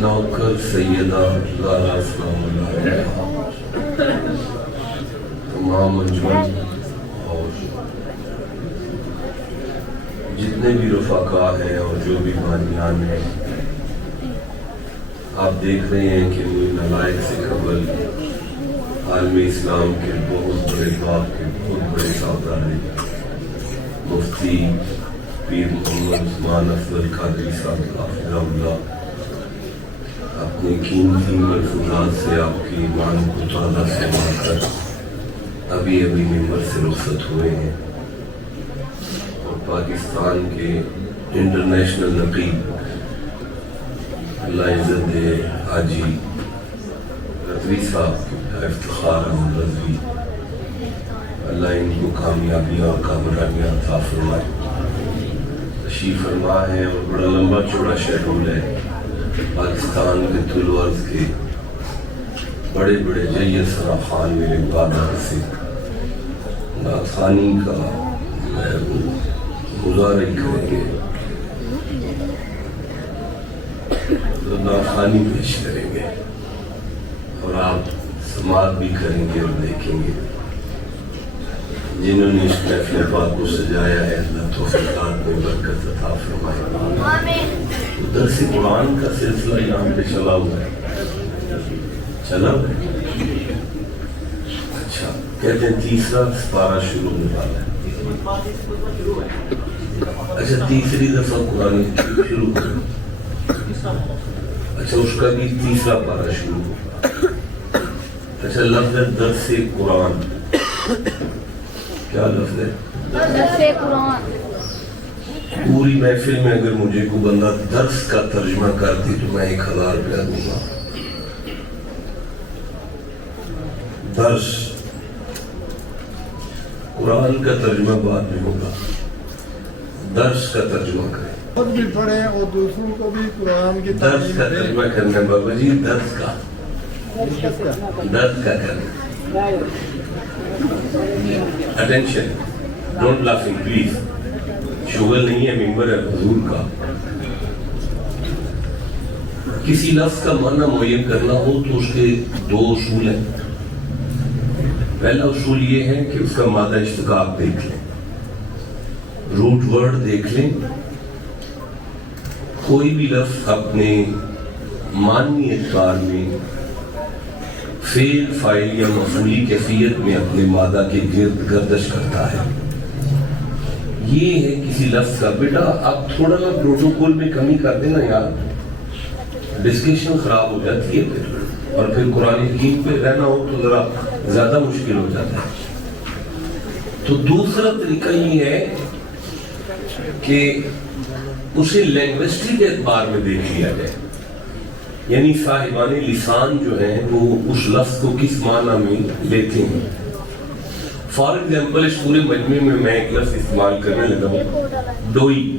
نوکر سیدہ زہرا سلام اللہ علیہا، تمام انجمن اور جتنے بھی رفقا ہیں اور جو بھی بانیان ہیں، آپ دیکھ رہے ہیں کہ نلائق سے قبل عالم اسلام کے بہت بڑے باپ کے بہت بڑے سردار مفتی پیر محمد عثمان افضل قادری صاحب حافظہ اللہ اپنے قیمتی ملفوظات سے آپ کی ایمان کو تازہ سما کر ابھی ممبر سے رخصت ہوئے ہیں، اور پاکستان کے انٹرنیشنل نقیب اللہ عزت دے حاجی رضوی صاحب افتخار احمد رضوی، اللہ ان کو کامیابیاں اور کامرانیاں عطا فرمائے، تشریف فرما ہے، اور بڑا لمبا چوڑا شیڈول ہے پاکستان کے طول و عرض کے بڑے بڑے جید سراخان میرے بادار سے نعتخوانی کا مظاہرہ کریں گے، تو نعتخوانی پیش کریں گے اور آپ سماعت بھی کریں گے اور دیکھیں گے۔ جنہوں نے اس محفل پاک کو سجایا ہے، اللہ توفیقات میں برکت عطا فرمائے۔ درس قرآن کا سلسلہ یہاں پہ چلا ہوا ہے، چلا ہوا ہے، اچھا کہتے ہیں تیسرا پارہ شروع ہونے والا ہے، اچھا تیسری دفعہ قرآن شروع کریں، اچھا اس کا بھی تیسرا پارہ شروع ہوگا، اچھا لفظ درس قرآن کیا لفظ ہے؟ درس قرآن۔ پوری محفل میں اگر مجھے کوئی بندہ درس کا ترجمہ کرتی تو میں 1000 روپیہ دوں گا۔ درس قرآن کا ترجمہ بعد میں ہوگا، درس کا ترجمہ کریں، خود بھی پڑھیں اور دوسروں کو بھی قرآن کی درس کا ترجمہ کرنا بابا جی، درس کا کرنا۔ اٹینشن، ڈونٹ لافنگ پلیز، شغل نہیں ہے، ممبر ہے حضور کا۔ کسی لفظ کا معنی معین کرنا ہو تو اس کے 2 اصول ہیں۔ پہلا اصول یہ ہے کہ اس کا مادہ اشتقاق دیکھ لیں، روٹ ورڈ دیکھ لیں۔ کوئی بھی لفظ اپنے معنی اعتبار میں فعل، فاعل یا مفعولی کیفیت میں اپنے مادہ کے گرد گردش کرتا ہے۔ یہ ہے کسی لفظ کا، بیٹا آپ تھوڑا نا پروٹوکول میں کمی کر دینا یار، ڈسکشن خراب ہو جاتی ہے پھر، اور پھر قرآن حکیم پہ رہنا ہو تو ذرا زیادہ مشکل ہو جاتا ہے۔ تو دوسرا طریقہ یہ ہے کہ اسے لینگوسٹک اعتبار میں دیکھ لیا جائے، یعنی صاحبان لسان جو ہیں وہ اس لفظ کو کس معنی میں لیتے ہیں۔ فار ایگزامپل اس پورے مجمع میں میں ایک لفظ استعمال کرنے لگا ہوں، ڈوئی،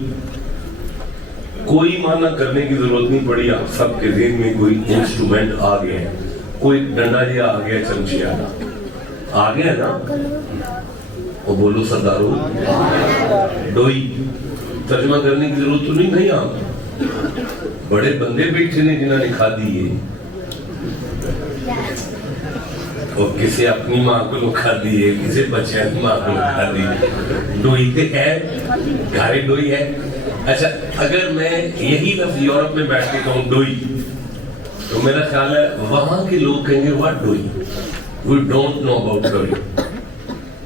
کوئی معنی کرنے کی ضرورت نہیں پڑی، آپ سب کے ذہن میں کوئی انسٹرومنٹ آ گیا ہے، کوئی ڈنڈا جیا آ گیا، چمچی آ گیا نا، وہ بولو سردارو، ڈوئی، ترجمہ کرنے کی ضرورت تو نہیں آپ بڑے بندے بیٹھے نے جنہوں نے کھا دی ہے، اور کسی اپنی ماں کو کھا دی ہے، کسی بچے کی ماں کو کھا دی ہے، ڈوئی تے ہے، گھارے ڈوئی ہے۔ اچھا اگر میں یہی لفظ یورپ میں بیٹھ کے کہوں ڈوئی، تو میرا خیال ہے وہاں کے لوگ کہیں گے what ڈوئی، we don't know about ڈوئی۔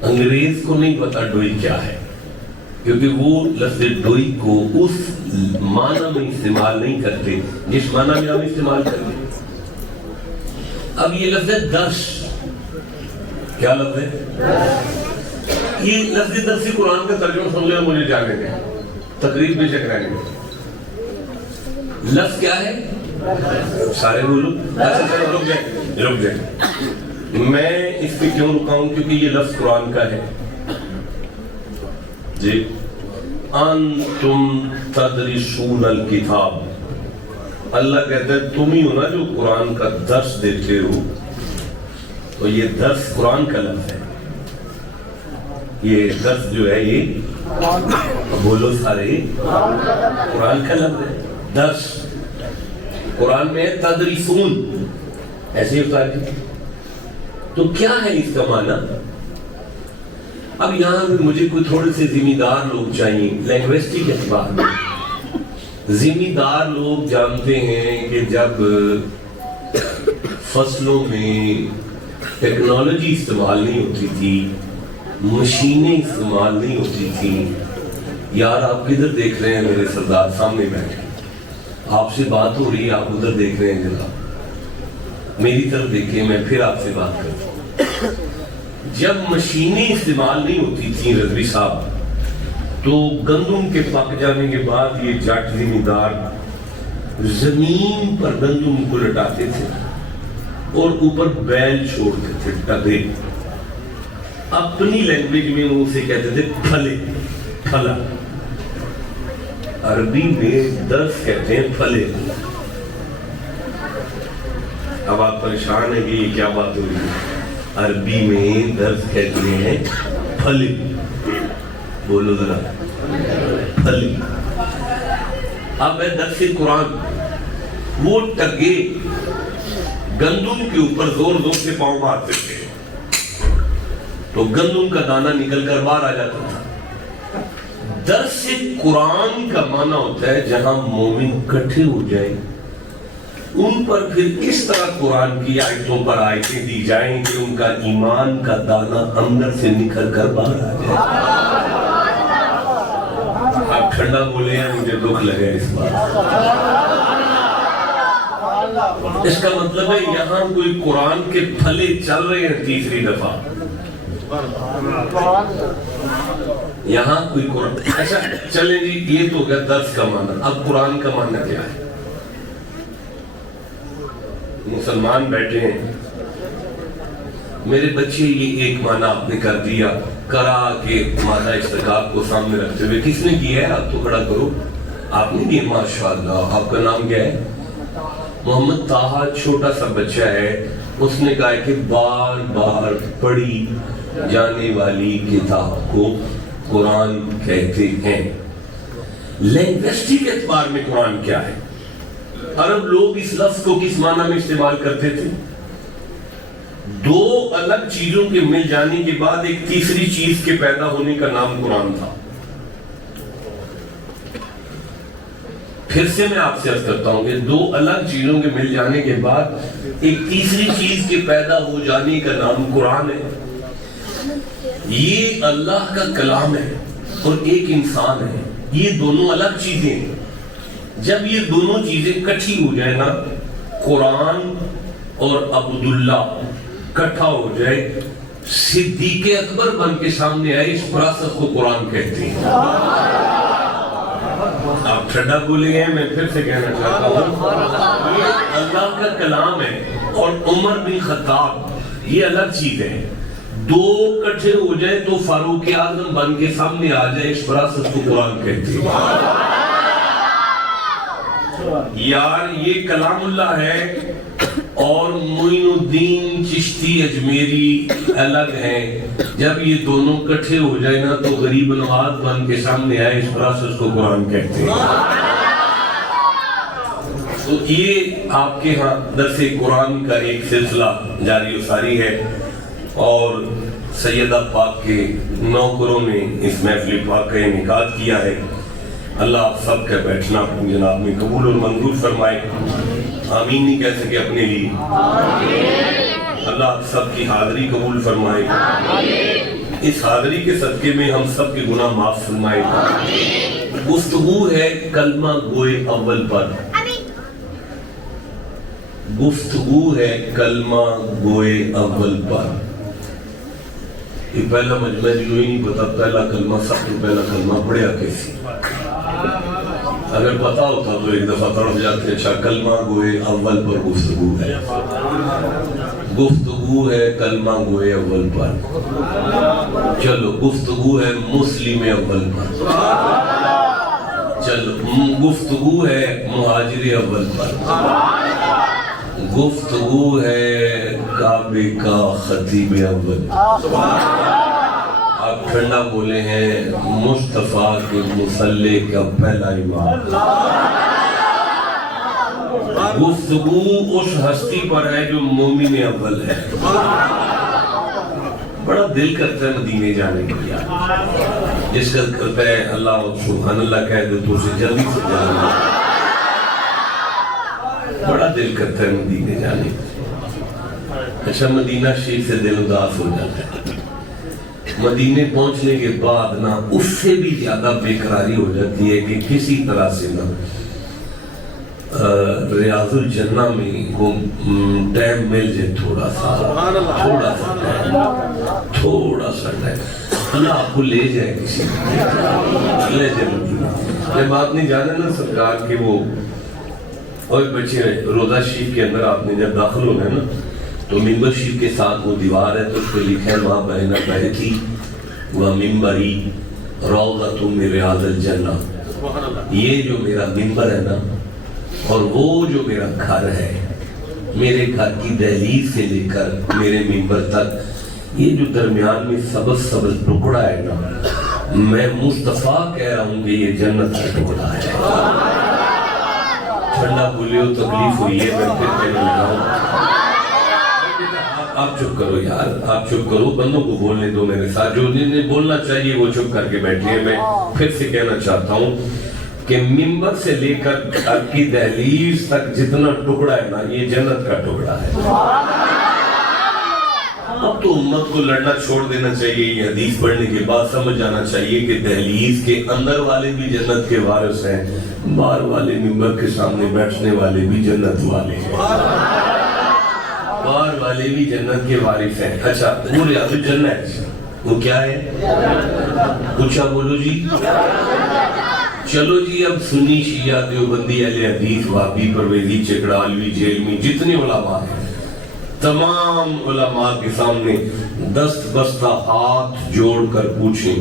انگریز کو نہیں پتا ڈوئی کیا ہے، کیونکہ وہ لفظ ڈوئی کو اس معنی میں استعمال نہیں کرتے جس معنی میں ہم استعمال کرتے۔ اب یہ لفظ ہے درس، کیا لفظ ہے؟ یہ لفظ درس قرآن کا ترجمہ سمجھنا مجھے جانے دیں، تقریر بے شک رہنے دیں۔ لفظ کیا ہے؟ سارے بولو. اچھا چلو رک جائیں. میں اس پہ کیوں رکا ہوں؟ کیونکہ یہ لفظ قرآن کا ہے. جی انتم تدرسون الکتاب. اللہ کہتا ہے تم ہی ہو نا جو قرآن کا درس دیتے ہو. تو یہ درس قرآن کا لفظ ہے. یہ درس جو ہے یہ بولو سارے قرآن کا لفظ ہے. درس قرآن میں تدریسون ایسے ہوتا ہے. تو کیا ہے اس کا معنی؟ اب یہاں بھی مجھے کوئی تھوڑے سے ذمہ دار لوگ چاہیے لینگویسٹک اعتبار میں. ذمہ دار لوگ جانتے ہیں کہ جب فصلوں میں ٹیکنالوجی استعمال نہیں ہوتی تھی, مشینیں استعمال نہیں ہوتی تھی. یار آپ کدھر دیکھ رہے ہیں؟ میرے سردار سامنے بیٹھے, آپ سے بات ہو رہی ہے, آپ ادھر دیکھ رہے ہیں. جناب میری طرف دیکھیں, میں پھر آپ سے بات کرتا ہوں. جب مشینیں استعمال نہیں ہوتی تھیں رضوی صاحب, تو گندم کے پک جانے کے بعد یہ جٹ ذمہ دار زمین پر گندم کو لٹاتے تھے اور اوپر بیل چھوڑتے تھے ٹگے. اپنی لینگویج میں وہ اسے کہتے تھے پھلے, پھلا. عربی میں درس کہتے ہیں پھلے. اب آپ پریشان ہیں کہ یہ کیا بات ہو رہی ہے؟ عربی میں درس کہتے ہیں پھلے. بولو ذرا پھلے. اب ہے درس قرآن. وہ ٹگے گندم کے اوپر زور زور سے پاؤں مارتے تھے تو گندم کا دانہ نکل کر باہر آ جاتا تھا. درس قرآن کا معنی ہوتا ہے جہاں مومن کٹھے ہو جائیں, ان پر پھر اس طرح قرآن کی آیتوں پر آیتیں دی جائیں کہ ان کا ایمان کا دانہ اندر سے نکل کر باہر آ جائے. آپ ٹھنڈا بولے ہیں, مجھے دکھ لگے اس بات. اس کا مطلب ہے یہاں کوئی قرآن کے پھلے چل رہے ہیں تیسری دفعہ. یہاں کوئی قرآن. اچھا چلیں جی, یہ تو گیا درس کا معنی. اب قرآن کا معنی کیا ہے؟ مسلمان بیٹھے ہیں, میرے بچے یہ ایک معنی آپ نے کر دیا, کرا کے مادہ استقاق کو سامنے رکھتے ہوئے. کس نے کیا ہے؟ آپ تو کھڑا کرو. آپ نے کیا؟ ماشاءاللہ. آپ کا نام کیا ہے؟ محمد طاہا. چھوٹا سا بچہ ہے, اس نے کہا کہ بار بار پڑھی جانے والی کتاب کو قرآن کہتے ہیں. لینگویسٹک اعتبار میں قرآن کیا ہے؟ عرب لوگ اس لفظ کو کس معنی میں استعمال کرتے تھے؟ دو الگ چیزوں کے مل جانے کے بعد ایک تیسری چیز کے پیدا ہونے کا نام قرآن تھا. پھر سے میں آپ سے عرض کرتا ہوں کہ دو الگ چیزوں کے مل جانے کے بعد ایک تیسری چیز کے پیدا ہو جانے کا نام قرآن ہے. یہ اللہ کا کلام ہے اور ایک انسان ہے. یہ دونوں الگ چیزیں ہیں. جب یہ دونوں چیزیں کٹھی ہو جائے نا, قرآن اور عبداللہ کٹھا ہو جائے, صدیق اکبر بن کے سامنے آئے, اس فراست کو قرآن کہتے ہیں. آپ ٹھنڈا بولے ہیں, میں پھر سے کہنا چاہتا ہوں یہ اللہ کا کلام ہے اور عمر بن خطاب یہ الگ چیز ہے. دو کٹھے ہو جائے تو فاروق اعظم بن کے سامنے آ جائے, اس فراست کو قرآن کہتے ہیں. یار یہ کلام اللہ ہے اور معین الدین چشتی اجمیری الگ ہیں. جب یہ دونوں کٹھے ہو جائے نا تو غریب نواز بن کے سامنے آئے, اس پروسیس کو قرآن کہتے ہیں. تو یہ آپ کے ہاں درس قرآن کا ایک سلسلہ جاری و ساری ہے اور سیدہ پاک کے نوکروں نے اس محفل پاک کا انعقاد کیا ہے. اللہ آپ سب کا بیٹھنا جناب میں قبول اور منظور فرمائے. آمین نہیں کہہ سکے اپنے لیے. اللہ آپ سب کی حاضری قبول فرمائے. اس حاضری کے صدقے میں ہم سب کے گناہ معاف فرمائے. گفتگو ہے کلمہ گوئے اول پر. گفتگو ہے کلمہ گوئے اول پر. یہ پہلا مجمع جو ہی نہیں پتا پہلا کلمہ سب سے پہلا کلمہ پڑھیا کیسی. اگر پتا ہوتا تو ایک دفعہ تڑپ جاتے. اچھا کلمہ گوئے اول پر گفتگو ہے, گفتگو ہے کلمہ گوئے اول پر. چلو گفتگو ہے مسلم اول پر, چلو گفتگو ہے مہاجر اول پر, گفتگو ہے کعبے کا خطیب اول. آپ ٹھنڈا بولے ہیں مصطفیٰ کے مصلی کا پہلا امام. گفتگو اس ہستی پر ہے جو مومن اول ہے. بڑا دل کرتا ہے مدینے جانے کے لیے, جس کا کرتا ہے اللہ سبحان اللہ کہہ دے تو اسے جلدی سے جانا. بڑا دل کرتا ہے مدینے جانے. اچھا مدینہ شریف سے دل اداس ہو جاتا ہے. مدینے پہنچنے کے بعد نا اس سے بھی زیادہ بے قراری ہو جاتی ہے کہ کسی طرح سے نا ریاض الجنہ میں وہ ٹائم مل جائے, تھوڑا سا ٹائم, اللہ آپ کو لے جائے کسی لے جائے مدینہ. یہ بات نہیں جانا نا سرکار کہ وہ اور بچے روضہ شریف کے اندر آپ نے جب داخل ہونا ہے نا تو ممبر شریف کے ساتھ وہ دیوار ہے تو اس پہ لکھا ہے وہاں بین بیتی و ممبری روضۃ من ریاض الجنہ. یہ جو میرا ممبر ہے نا اور وہ جو میرا گھر ہے, میرے گھر کی دہلیز سے لے کر میرے ممبر تک یہ جو درمیان میں سبز سبز ٹکڑا ہے نا, میں مصطفیٰ کہہ رہا ہوں کہ یہ جنت کا ٹکڑا ہے. ٹھنڈا بولے ہو تکلیف ہوئی ہے میں پھر کہنے لگا ہوں. آپ چپ کرو یار, آپ چپ کرو, بندوں کو بولنے دو میرے ساتھ. جو جنہیں بولنا چاہیے وہ چپ کر کے بیٹھے ہیں. میں پھر سے کہنا چاہتا ہوں کہ ممبر سے لے کر گھر کی دہلیز تک جتنا ٹکڑا ہے نا یہ جنت کا ٹکڑا ہے. اب تو امت کو لڑنا چھوڑ دینا چاہیے. یہ حدیث پڑھنے کے بعد سمجھ جانا چاہیے کہ دہلیز کے اندر والے بھی جنت کے وارث ہیں, باہر والے ممبر کے سامنے بیٹھنے والے بھی جنت والے ہیں, باہر والے بھی جنت کے وارث ہیں. اچھا وہ ریاض الجنہ ہے, وہ کیا ہے؟ اونچا بولو جی. چلو جی اب سنی شیعہ دیوبندی اہل حدیث وہابی پرویزی چکڑالوی جیلمی جتنے علماء ہیں تمام علماء کے سامنے دست بستہ ہاتھ جوڑ کر پوچھیں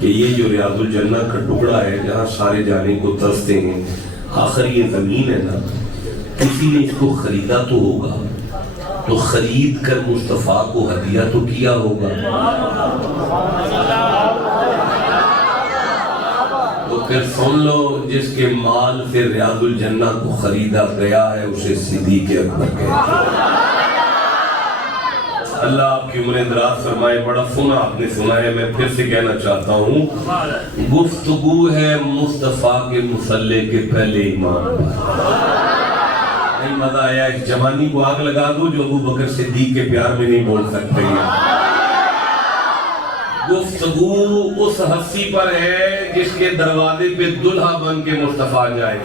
کہ یہ جو ریاض الجنہ کا ٹکڑا ہے جہاں سارے جانے کو ترستے ہیں, آخر یہ زمین ہے نا, کسی نے اس کو خریدا تو ہوگا, تو خرید کر مصطفیٰ کو ہدیہ تو کیا ہوگا. تو پھر سن لو, جس کے مال سے ریاض الجنہ کو خریدا گیا ہے اسے صدیق اکبر کہتے ہیں. اللہ آپ کی عمریں دراز فرمائے. بڑا سنا آپ نے سنا ہے, میں پھر سے کہنا چاہتا ہوں گفتگو ہے مصطفیٰ کے مصلی کے پہلے امام پر. نہیں مزہ آیا, اس جوانی کو آگ لگا دو جو ابو بکر صدیق کے پیار میں نہیں بول سکتے ہیں. گفتگو اس ہستی پر ہے جس کے دروازے پہ دلہا بن کے مصطفیٰ جائے,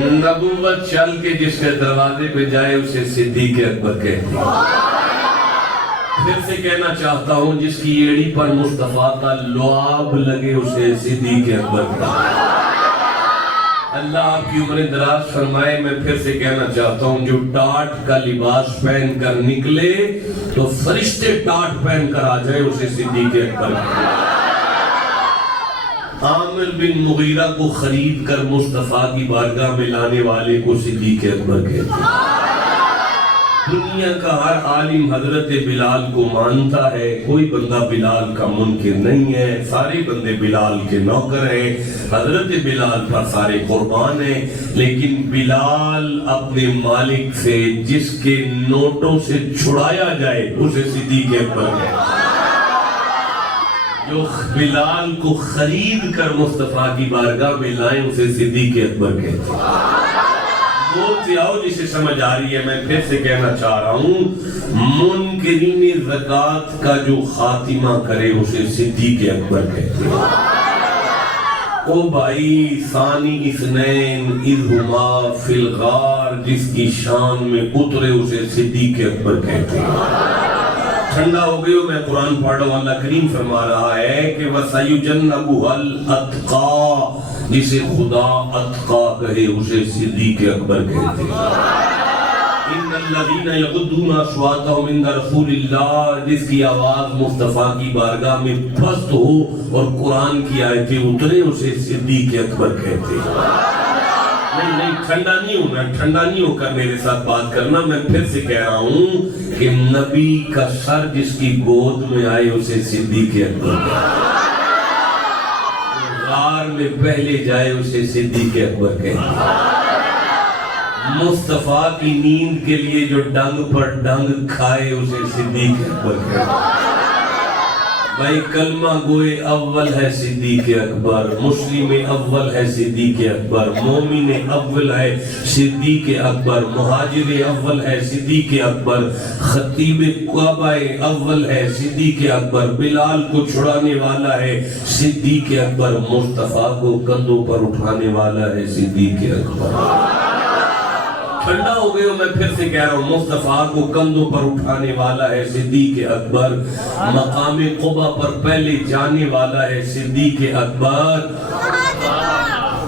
نبوت چل کے جس کے دروازے پہ جائے اسے صدیق اکبر کہتے ہیں. پھر سے کہنا چاہتا ہوں جس کی ایڑی پر مصطفیٰ کا لعاب لگے اسے صدیق اکبر کہتے ہیں. اللہ آپ کی عمریں دراز فرمائے. میں پھر سے کہنا چاہتا ہوں جو ٹاٹ کا لباس پہن کر نکلے تو فرشتے ٹاٹ پہن کر آ جائے اسے صدیق اکبر کہتے ہیں. عامر بن مغیرہ کو خرید کر مصطفیٰ کی بارگاہ میں لانے والے کو صدیق اکبر کہتے ہیں. دنیا کا ہر عالم حضرت بلال کو مانتا ہے, کوئی بندہ بلال کا منکر نہیں ہے, سارے بندے بلال کے نوکر ہیں, حضرت بلال پر سارے قربان ہیں. لیکن بلال اپنے مالک سے جس کے نوٹوں سے چھڑایا جائے اسے صدیق اکبر کہتے ہیں. جو بلال کو خرید کر مصطفیٰ کی بارگاہ میں لائیں اسے صدیق اکبر کہتے ہیں. بولتے آؤ جسے سمجھ آ رہی ہے. میں پھر سے کہنا چاہ رہا ہوں منکرین زکوٰۃ کا جو خاتمہ کرے اسے صدیق اکبر کہتے ہیں. او بھائی ثانی اثنین اذ ہما فی الغار, جس کی شان میں اترے اسے صدیق اکبر کہتے ہیں. ٹھنڈا ہو گئی ہو میں قرآن پڑھ رہا ہوں اللہ کریم فرما رہا ہے کہ وَسَيُجَنَّبُهَا الْأَتْقَى جسے خدا اتقا کہے اسے صدیق اکبر کہتے ہیں ان الذین یغضون اصواتهم عند رسول اللہ جس کی آواز مصطفیٰ کی بارگاہ میں پست ہو اور قرآن کی آیتیں اترے اسے صدیق اکبر کہتے ہیں نہیں ٹھنڈا نہیں ہوں میں ٹھنڈا نہیں ہو کر میرے ساتھ بات کرنا میں پھر سے کہہ رہا ہوں کہ نبی کا سر جس کی گود میں آئے اسے صدیق اکبر غار میں پہلے جائے اسے صدیق اکبر کہتے ہیں مصطفیٰ کی نیند کے لیے جو ڈنگ پر ڈنگ کھائے اسے صدیق اکبر کہتے ہیں بھائی کلمہ گوئے اول ہے صدیق اکبر مسلم اول ہے صدیق اکبر مومن اول ہے صدیق اکبر مہاجر اول ہے صدیق اکبر خطیب کعبہ اول ہے صدیق اکبر بلال کو چھڑانے والا ہے صدیق اکبر مصطفیٰ کو کندھوں پر اٹھانے والا ہے صدیق اکبر ٹھنڈا ہو گئے ہو میں پھر سے کہہ رہا ہوں مصطفیٰ کو کندھوں پر اٹھانے والا ہے صدیق اکبر مقام قبا پر پہلے جانے والا ہے صدیق اکبر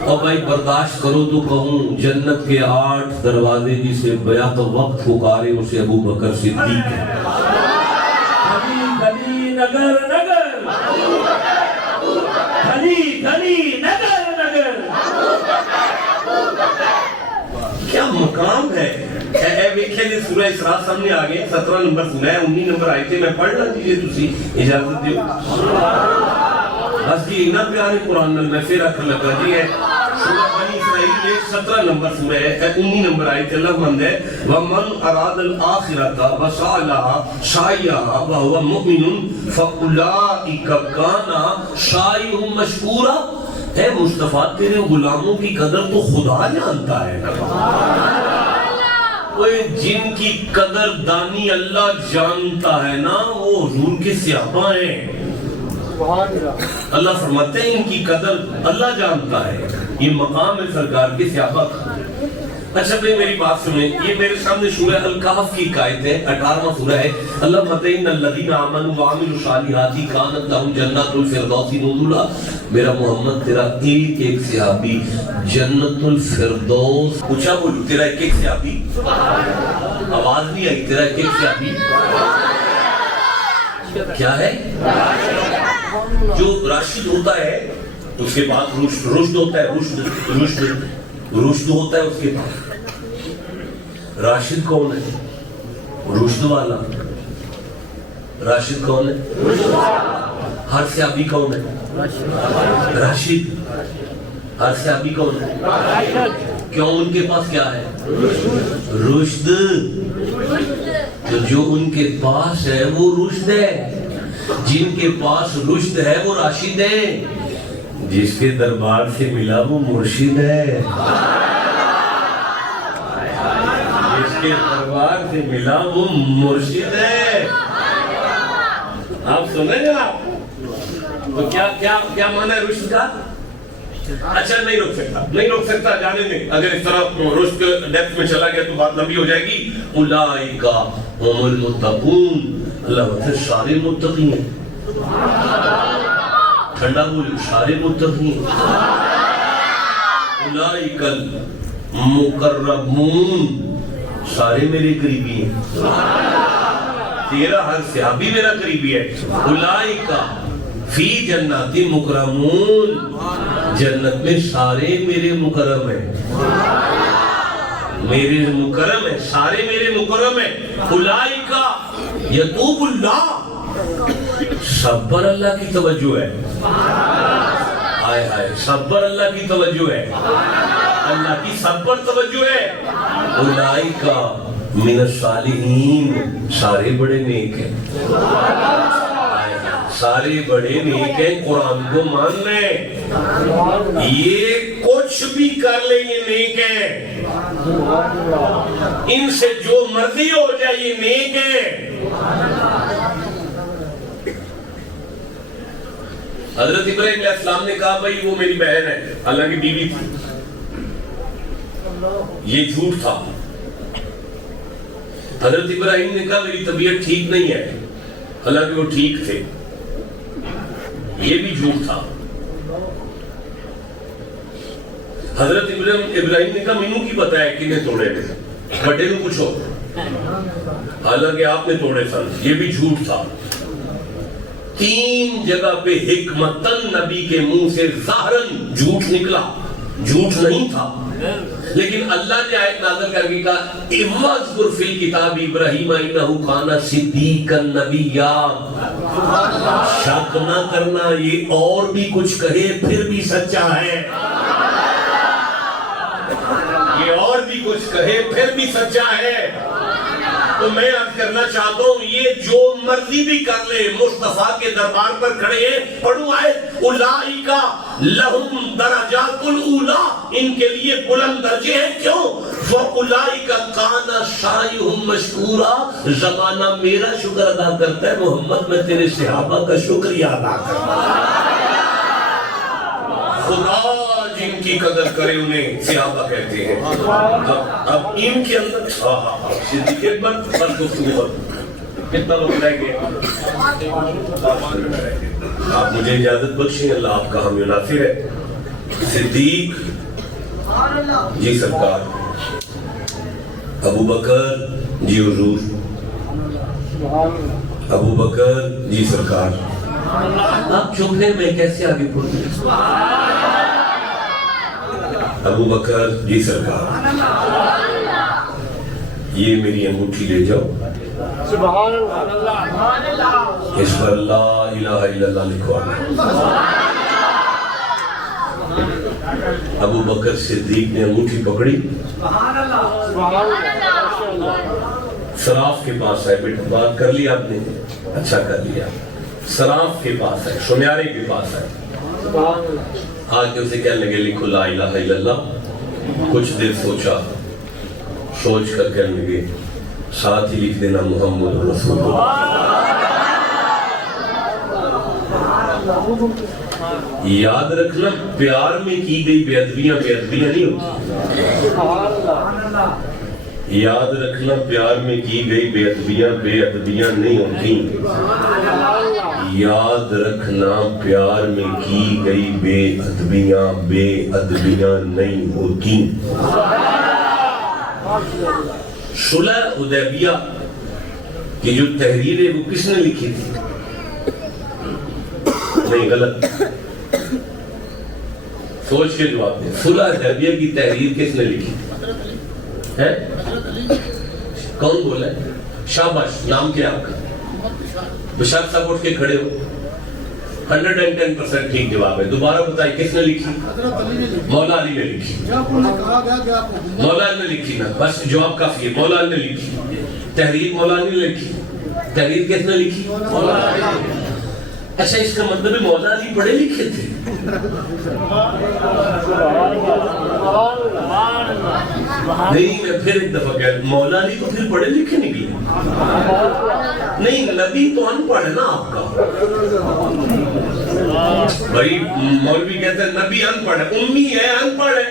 اور بھائی برداشت کرو تو کہوں جنت کے 8 دروازے جسے بیعت وقت پکارے اسے ابو بکر صدیق ہے گلی گلی نگر نگر گلی گلی نگر نگر کیا مقام ہے اے ویکھے دی سورہ اسراء سامنے آگئے 17 نمبر سورہ ہے 19 نمبر آئی تھے میں پڑھ لیں دیجئے تسی اجازت دیو بس جی انہا پیارے قرآن میں پھر اکھر لگا جی ہے سورہ بنی اسرائیل میں 17 نمبر سورہ ہے 19 نمبر آئی تھے اللہ مند ہے وَمَنْ أَرَادَ الْآخِرَةَ وَسَعَلَهَا شَائِيَهَا وَهُوَ مُؤْمِنٌ فَأُولَئِكَ كَانَ شَائِهُمْ مَشْكُورًا اے مصطفیٰ تیرے غلاموں کی قدر تو خدا جانتا ہے جن کی قدر دانی اللہ جانتا ہے نا وہ حضور کے صحابہ ہیں اللہ فرماتے ہیں ان کی قدر اللہ جانتا ہے یہ مقام ہے سرکار کے صحابہ کا اچھا بھئی میری بات سنیں یہ میرے سامنے سورہ الکہف کی آیت ہے 18واں سورہ ہے اللہ متعین الذین آمنوا وعملوا الصالحات کانت لهم جنات الفردوس نزلا میرا محمد تیرا ایک ایک صحابی جنت الفردوس پوچھا بولو تیرا ایک ایک صحابی آواز نہیں آئی تیرا ایک ایک صحابی کیا ہے جو راشد ہوتا ہے اس کے بعد رشد ہوتا ہے رشد ہوتا ہے اس کے پاس راشد کون ہے رشد والا راشد کون ہے ہر صحابی کون ہے راشد ہر صحابی کون ہے کیوں ان کے پاس کیا ہے رشد تو جو ان کے پاس ہے وہ رشد ہے جن کے پاس رشد ہے وہ راشد ہے جس کے دربار سے ملا وہ مرشد ہے جس کے دربار سے ملا وہ مرشد ہے آپ سنیں گا تو کیا معنی ہے رشد کا اچھا نہیں روک سکتا جانے میں اگر اس طرح رشد کے ڈیپتھ میں چلا گیا تو بات لمبی ہو جائے گی اولئک هم المتقون اللہ پھر سارے متقی ہیں ٹھنڈا بولی سارے متقی ہیں اولئک المقربون سارے میرے قریبی ہیں تیرا ہر صحابی میرا قریبی ہے اولئک فی جنات مکرمون جنت میں سارے میرے مکرم ہیں میرے مکرم ہیں سارے میرے مکرم ہیں اولئک یتوب اللہ سب پر اللہ کی توجہ ہے آئے آئے سب پر اللہ کی توجہ ہے اللہ کی سب پر توجہ ہے اولئک من الصالحین سارے بڑے نیک ہیں سارے بڑے نیک ہیں قرآن کو مان لیں یہ کچھ بھی کر لیں یہ نیک ہیں ان سے جو مرضی ہو جائے یہ نیک ہیں حضرت ابراہیم علیہ السلام نے کہا بھائی وہ میری بہن ہے اللہ کی بیوی تھی یہ جھوٹ تھا حضرت ابراہیم نے کہا میری طبیعت ٹھیک نہیں ہے حالانکہ وہ ٹھیک تھے. یہ بھی جھوٹ تھا. حضرت ابراہیم نے کہا مینوں کی پتا ہے کنے توڑے نے, بڑے نو پوچھو, حالانکہ آپ نے توڑے سن. یہ بھی جھوٹ تھا. 3 جگہ پہ حکمتن نبی کے منہ سے ظاہراً جھوٹ نکلا, جھوٹ نہیں تھا. لیکن اللہ نے آیت نازل کر کے کہا اذکر فی الکتاب ابراہیم انہ کان صدیقا نبیا. شک نہ کرنا یہ اور بھی کچھ کہے پھر بھی سچا ہے, یہ اور بھی کچھ کہے پھر بھی سچا ہے. تو میں عرض کرنا چاہتا ہوں یہ جو مرضی بھی کر لے مصطفیٰ کے دربار پر کھڑے ہیں. پڑھو آیت اولئک لہم درجات الاولی, ان کے لیے بلند درجے ہیں. کیوں؟ وَأُولَئِكَ كَانَ سَعْيُهُمْ مَشْكُورًا. زمانہ میرا شکر ادا کرتا ہے, محمد میں تیرے صحابہ کا شکریہ ادا کرتا ہوں. خدا جن کی قدر کرے انہیں صحابہ کہتے ہیں. اب ان کے اندر صدیق اکبر پر گفتگو کتنا وقت رہ گئے؟ آپ مجھے اجازت بخشیں, اللہ آپ کا حامی و ناصر ہے. صدیق جی سرکار, ابو بکر جی حضور, ابو بکر جی سرکار. آپ چپ ہیں, میں کیسے آگے پڑھوں؟ ابو بکر جی سرکار, یہ میری انگوٹھی لے جاؤ, اس پر لا الہ الا اللہ لکھوانا. ابو بکر صدیق نے انگوٹھی پکڑی, صراف کے پاس ہے. بیٹا بات کر لی آپ نے, اچھا کر لیا. صراف کے پاس ہے, سنیارے کے پاس ہے. آگے اسے کہنے لگے لکھو لا الہ الا اللہ. کچھ دیر سوچا, سوچ کر کہنے لگے ساتھ ہی لکھ دینا محمد رسول اللہ. یاد رکھنا پیار میں کی گئی بے ادبیاں بے ادبیاں نہیں ہوتی. یاد رکھنا پیار میں کی گئی بے ادبیاں نہیں ہوتی. یاد رکھنا پیار میں کی گئی بے ادبیاں نہیں ہوتی. صلح حدیبیہ کی جو تحریر ہے وہ کس نے لکھی تھی؟ نہیں, غلط, سوچ کے جواب دیں. صلح حدیبیہ کی تحریر کس نے لکھی تھی؟ کون بولا ہے؟ شاباش, نام کیا آپ کا؟ بشار صاحب اٹھ کے کھڑے ہو. 110% ٹھیک جواب ہے. دوبارہ بتائیے کس نے لکھی؟ مولا علی نے لکھی. مولا علی نے لکھی نا, بس جواب کافی ہے. مولا علی نے لکھی تحریر, مولا علی نے لکھی تحریر. کس نے لکھی؟ مولا علی. اچھا, اس کا مطلب ہے مولا علی پڑھے لکھے تھے. نہیں, میں پھر ایک دفعہ کہہ, مولا علی تو پھر پڑھے لکھے نکلے. نہیں, نبی تو ان پڑھ ہے نا آپ کا بھائی. مولوی کہتے ہیں نبی ان پڑھ ہے, امی ہے ان پڑھ ہے.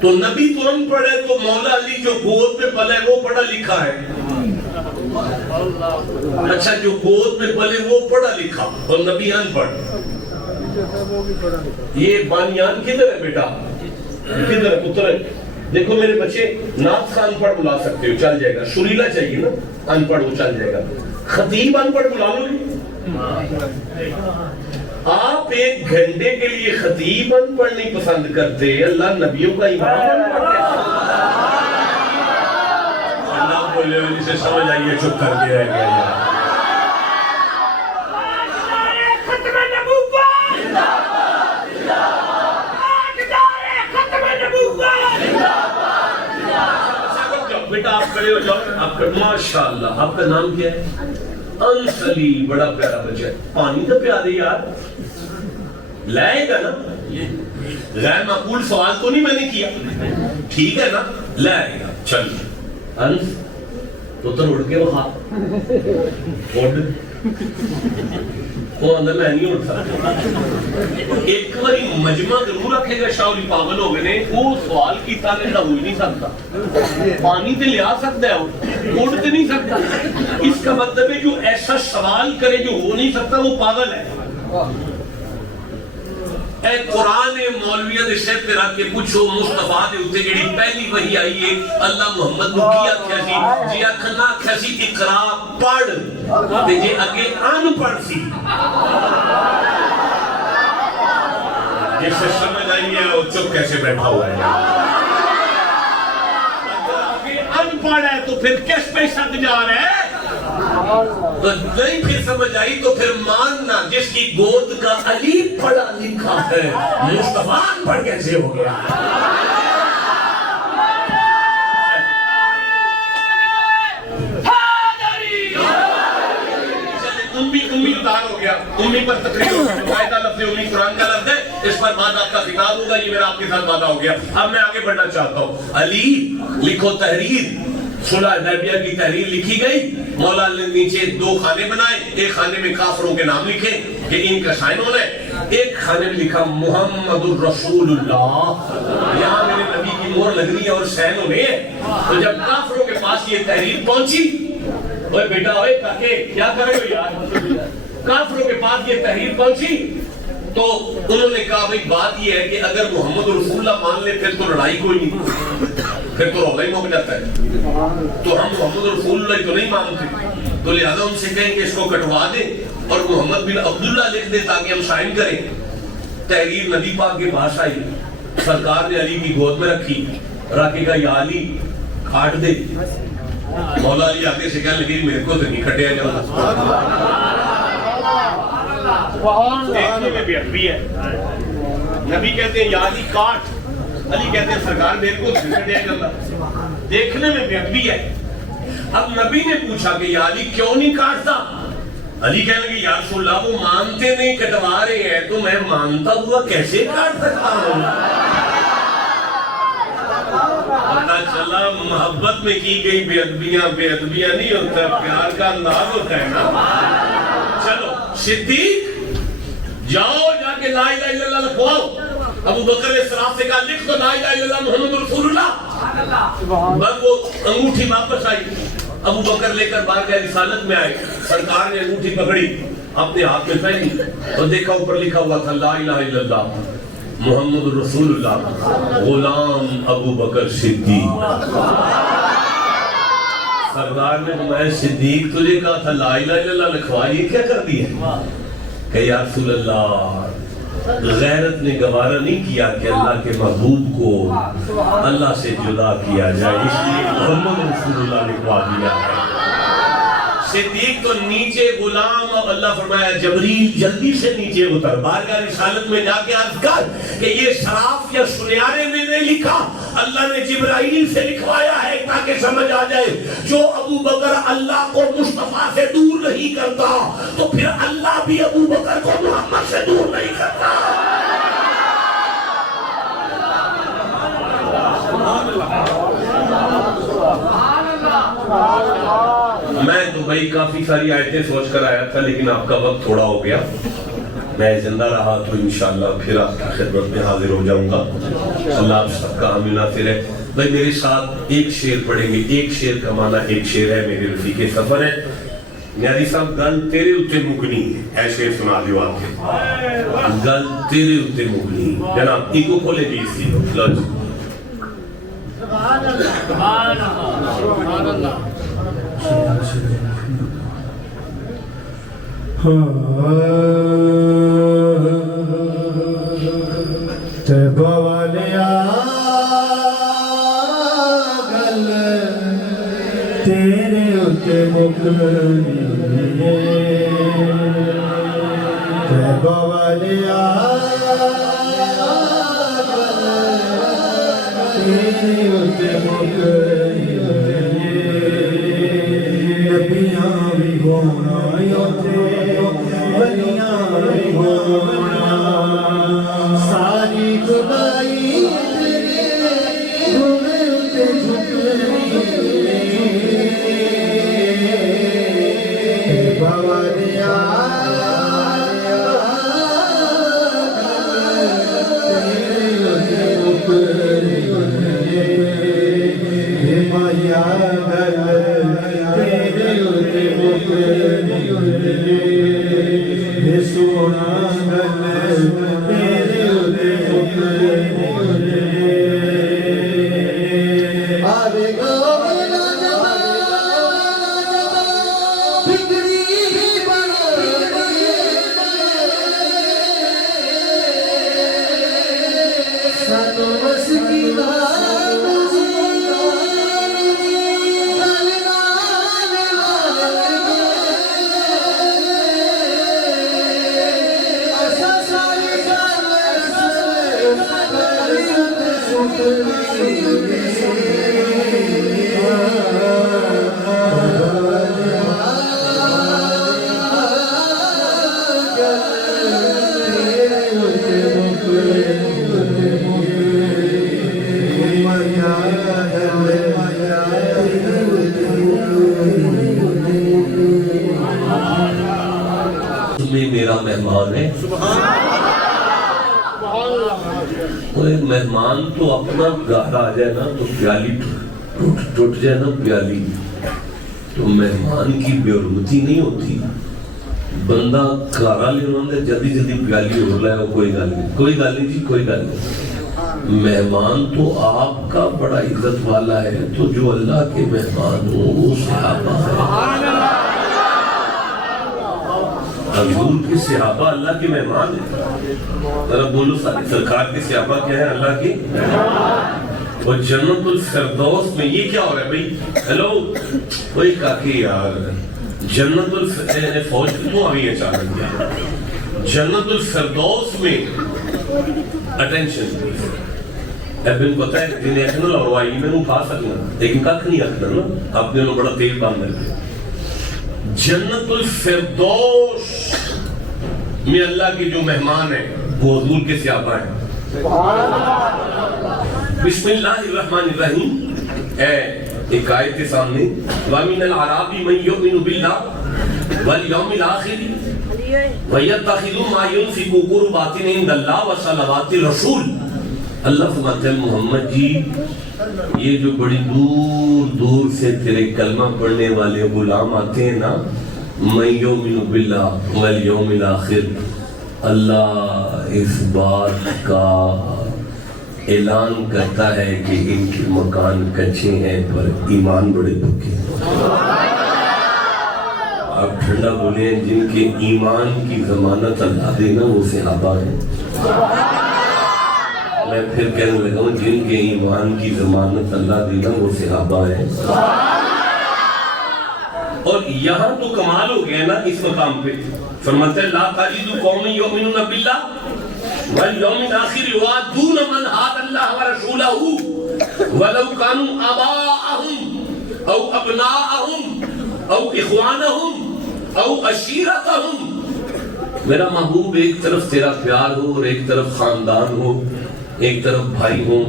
تو نبی تو ان پڑھ ہے, تو مولا علی جو گود میں پلے وہ پڑھا لکھا ہے. اچھا, جو گود میں پلے وہ پڑھا لکھا اور نبی ان پڑھ. یہ بانیان کدھر ہے بیٹا؟ کدھر ہے پتر ہے؟ دیکھو میرے بچے, نعت خان پڑھ بلا سکتے ہو, چل جائے گا. سریلا چاہیے نا, ان پڑھ وہ چل جائے گا. خطیب ان پڑھ بلا لو گے. آپ 1 گھنٹے کے لیے خطیب ان پڑھ نہیں پسند کرتے, اللہ نبیوں کا امام ان پڑھ ہے. اللہ بولے جسے سمجھ آئیے چپ کر کے رہ گیا. بیٹا آپ کھڑے ہو جاؤ. آپ کا ماشاءاللہ, آپ کا نام کیا ہے؟ انسلی. بڑا پیارا بچہ ہے. پانی تو پیا دے یار, لائے گا نا. غیر معقول سوال تو نہیں میں نے کیا, ٹھیک ہے نا, لائے گا. چلیے انس تو اڑ کے وہاں اڑ وہ اندر میں نہیں اٹھ سکتا. ایک باری مجمع ضرور رکھے گا شاولی پاگل ہو گئے نے وہ سوال کیتا نے ہو ہی نہیں سکتا. پانی تے لیا سکتا ہے وہ اٹھ تے نہیں سکتا. اس کا مطلب ہے جو ایسا سوال کرے جو ہو نہیں سکتا وہ پاگل ہے. اے قرآن مولویہ دے سر پہ رکھ کے پوچھو مصطفیٰ دے اوتے جڑی پہلی وحی آئی ہے اللہ محمد نو کی آکھیا سی جی آکھنا آکھیا سی اقرا پڑھ تے جے اگے ان پڑھ سی جسے سمجھ آئی ہے وہ چپ کیسے بیٹھا ہوا ہے. اگر ان پڑھ ہے تو پھر کس پہ شک جا رہا ہے. تو نہیں پھر سمجھ آئی تو پھر ماننا جس کی گود کا علی پڑھا لکھا ہے مصطفیٰ پڑھ کیسے ہو گیا. امی ادار ہو گیا. امی پر تقریر ہو گیا. قاعدہ لفظ امی قرآن کا لفظ ہے. اس پر بعد آپ کا خطاب ہوگا. یہ میرا آپ کے ساتھ وعدہ ہو گیا. اب میں آگے بڑھنا چاہتا ہوں. علی لکھو تحریر. صلح حدیبیہ کی تحریر لکھی گئی. مولا نے نیچے 2 خانے بنائے. ایک خانے میں کافروں کے نام لکھے کہ ان کا سائن ہونا ہے. ایک خانے میں لکھا محمد الرسول اللہ. یہاں میرے نبی کی مہر لگ رہی ہے اور سائن ہونے ہیں. تو جب کافروں کے پاس یہ تحریر پہنچی اوے بیٹا اوے کاکے کیا کر رہے ہو یار. کافروں کے پاس یہ تحریر پہنچی تو انہوں نے کہا بھئی بات یہ ہے کہ اگر محمد رسول اللہ مان لے پھر تو لڑائی کوئی نہیں. پھر تو رولا ہی مک جاتا ہے. تو ہم محمد رسول اللہ تو نہیں مانتے. تو لہذا ان سے کہیں کہ اس کو کٹوا دیں اور محمد بن عبداللہ لکھ دیں تاکہ ہم سائن کریں. تحریر نبی پاک کے پاس آئی. سرکار نے علی کی گود میں رکھی. رکھے گا یا علی کاٹ دے. مولا علی آگے سے کہا لیکن میرے کو تو نہیں کھٹیا جاؤں. دیکھنے میں بے ادبی ہے. نبی کہتے ہیں یا علی کاٹ. علی کہتے ہیں سرکار میرے کو نہیں کھٹیا جاؤں. دیکھنے میں بے ادبی ہے. اب نبی نے پوچھا کہ یا علی کیوں نہیں کاٹتا. علی کہنے لگے یا رسول اللہ وہ مانتے نہیں کٹوا رہے ہیں تو میں مانتا ہوا کیسے کاٹ سکتا ہوں. پتہ چلا محبت میں کی گئی بے ادبیاں نہیں ہوتا. پیار کا انداز ہوتا ہے نا. چلو صدیق جاؤ جا کے لا الہ الا اللہ لکھواؤ. ابو بکر نے سراف سے کہا لکھ دو لا الہ الا اللہ محمد رسول اللہ. بس وہ انگوٹھی واپس آئی. ابو بکر لے کر بارگاہ رسالت میں آئے. سرکار نے انگوٹھی پکڑی اپنے ہاتھ میں پہنی اور دیکھا اوپر لکھا ہوا تھا لا الہ الا اللہ محمد رسول اللہ غلام ابو بکر صدیق. سردار نے فرمایا صدیق تجھے کہا تھا لا الہ الا اللہ لکھوا یہ کیا کر دیا. کہ یا رسول اللہ غیرت نے گوارا نہیں کیا کہ اللہ کے محبوب کو اللہ سے جدا کیا جائے اس لیے محمد رسول اللہ لکھوا دیا ہے. صدیق تو نیچے غلام اور اللہ فرمایا جبریل جلدی سے نیچے اتر. بارگاہ رسالت میں جا کے عرض کر کہ یہ شراف یا سنیارے میں نہیں لکھا اللہ نے جبرائیل سے لکھوایا ہے تاکہ سمجھ آ جائے جو ابو بکر اللہ کو مصطفیٰ سے دور نہیں کرتا تو پھر اللہ بھی ابو بکر کو محمد سے دور نہیں کرتا. میں دبئی کافی ساری آیتیں سوچ کر آیا تھا لیکن آپ کا وقت تھوڑا ہو گیا. میں زندہ رہا تو انشاءاللہ پھر آپ کی خدمت میں حاضر ہو جاؤں گا. اللہ آپ سب کا حامی ناصر ہے. بھائی میرے ساتھ ایک شعر پڑھیں گے. ایک شعر کا معنی ایک شعر ہے میرے رفیق سفر ہے. نیازی صاحب گل تیرے اتے مکنی ہے شعر سنا دیو آپ کے. گل تیرے اتے مکنی جناب ایکو کھولے جی سی لو جی. تیبہ والیا گل تیرے اتے مکنی تیبہ والیا تیرے اتے مکنی نبیاں بھی ہونا ولیاں بھی ہونا ساری خدائی تیرے گھومے اتے جھکلی بابا دیا مہمان ہے. کوئی مہمان تو اپنا گھر آ جائے نا تو پیالی ٹوٹ جائے نا پیالی تو مہمان کی بے حرمتی نہیں ہوتی. بندہ گھر والے انہوں نے جلدی جلدی پیالی ہو رہا ہے. کوئی گل نہیں کوئی گل نہیں جی کوئی گل نہیں. مہمان تو آپ کا بڑا عزت والا ہے تو جو اللہ کے مہمان ہو وہ صحابہ ہے. حضور کے صحابہ اللہ کے مہمان ہیں. ذرا بولو سرکار کے صحابہ کیا ہے؟ اللہ کے. اور جنت الفردوس میں یہ کیا ہو رہا ہے بھائی؟ ہیلو وہی کاکی یار جنت فوج کیوں آ گئی اچانک کیا؟ جنت الفردوس میں اٹینشن ابن پتہ ہے جنہیں اکھنا لڑوائی میں نوں کھا سکنا لیکن کک نہیں اکھنا نا اپنے نوں بڑا تیل باندھ لگے. جنت الفردوس میں اللہ کے جو مہمان ہیں وہ حضور کے صحابہ ہیں. بسم اللہ الرحمن الرحیم اے ایک آیت کے سامنے وَمِنَ الْعَرَابِ مَنْ يُؤْمِنُ بِاللَّهِ وَالْيَوْمِ الْآخِرِ وَيَتَّخِذُ مَا يُنْفِقُ قُرُبَاتٍ عِنْدَ اللَّهِ وَصَلَوَاتِ الرَّسُولِ. اللہ فرماتے ہیں محمد جی یہ جو بڑی دور دور سے تیرے کلمہ پڑھنے والے غلام آتے ہیں نا مَنْ يُؤْمِنُ بِاللَّهِ وَالْيَوْمِ الْآخِرِ اللہ اس بات کا اعلان کرتا ہے کہ ان کے مکان کچے ہیں پر ایمان بڑے پکے. آپ ٹھنڈا بولیں جن کے ایمان کی ضمانت اللہ دے نا وہ صحابہ ہیں. میں پھر کہنے لگا ہوں جن کے ایمان کی ضمانت اللہ دے نا وہ صحابہ ہیں. اور یہاں تو کمال ہو گیا نا اس مقام پہ فرماتے ہیں لا تجد قوم یؤمنون باللہ واليوم الآخر يوادون من حاد الله ورسوله ولو كانوا آباءهم أو أبناءهم أو إخوانهم أو عشيرتهم. میرا محبوب ایک طرف تیرا پیار ہو اور ایک طرف خاندان ہو ایک طرف بھائی ہوں